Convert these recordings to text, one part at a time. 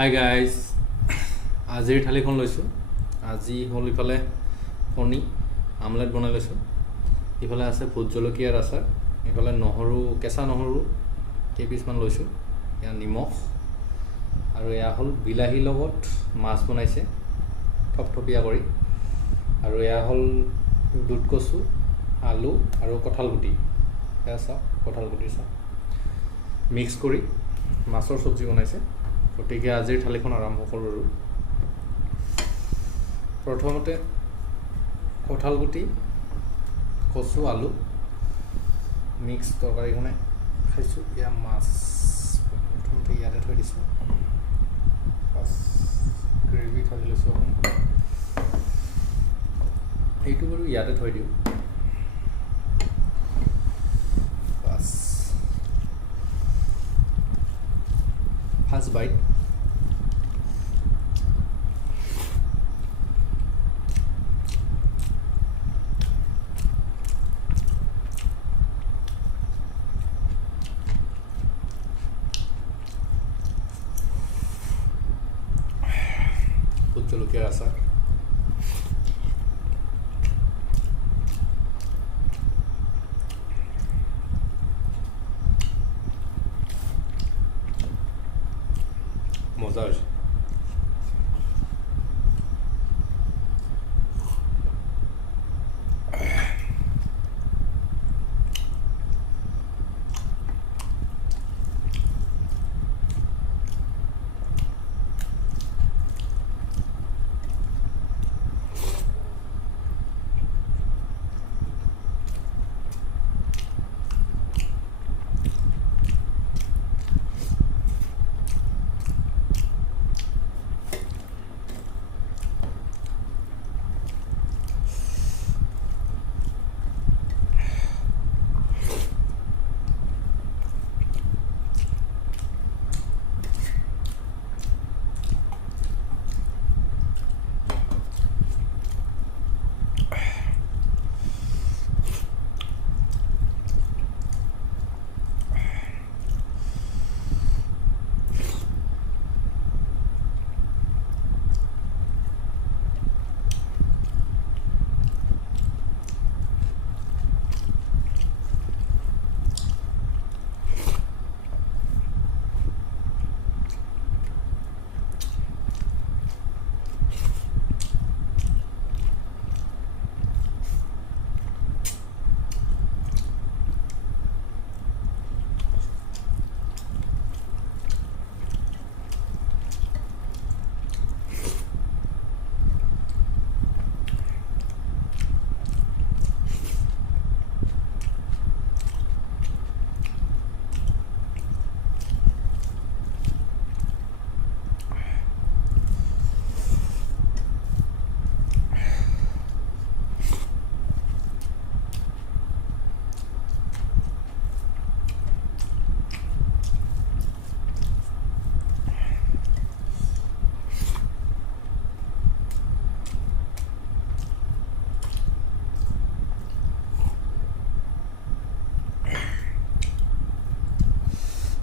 Hi guys, আজিৰ থালিখন লৈছোঁ। আজি হ'ল ইফালে কণী আমলেট বনাই লৈছোঁ, ইফালে আছে ভোট জলকীয়াৰ আচাৰ, ইফালে নহৰু, কেঁচা নহৰু কেইপিচমান লৈছোঁ, এয়া নিমখ, আৰু এয়া হ'ল বিলাহীৰ লগত মাছ বনাইছে থপথপীয়া কৰি, আৰু এয়া হ'ল দুধ কচু, আলু আৰু কঁঠাল গুটি। এয়া চাওক, কঁঠাল গুটি চাওক, মিক্স কৰি মাছৰ চব্জি বনাইছে। গতিকে আজিৰ থালিখন আৰম্ভ কৰোঁ। আৰু প্ৰথমতে কঁঠাল গুটি, কচু, আলু মিক্স তৰকাৰীখনে খাইছোঁ। এয়া মাছ প্ৰথমতে ইয়াতে থৈ দিছোঁ, গ্ৰেভি থৈ লৈছোঁ অকণ, এইটো বাৰু ইয়াতে থৈ দিওঁ। ফাৰ্ষ্ট বাইট, ভোট জলকীয়াৰ আচাৰ, মজা হৈছে।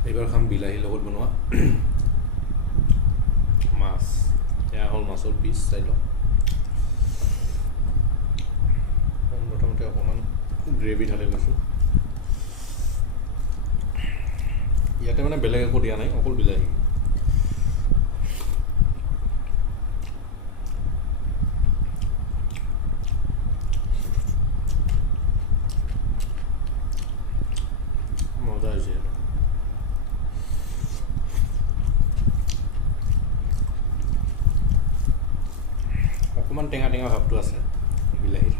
এইবাৰ খাম বিলাহীৰ লগত বনোৱা মাছ। এয়া হ'ল মাছৰ পিচ, চাই লওক। প্ৰথমতে অকণমান গ্ৰেভি ঢালি লৈছোঁ। ইয়াতে মানে বেলেগ একো দিয়া নাই, অকল বিলাহী। মজা হৈছে। অকণমান টেঙা টেঙা ভাৱটো আছে বিলাহীৰ।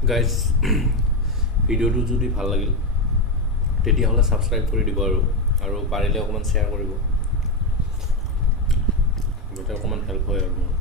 গাইজ ভিডিঅ'টো যদি ভাল লাগিল তেতিয়াহ'লে ছাবস্ক্ৰাইব কৰি দিব আৰু পাৰিলে অকণমান শ্বেয়াৰ কৰিব যাতে অকণমান হেল্প হয় আৰু মোৰ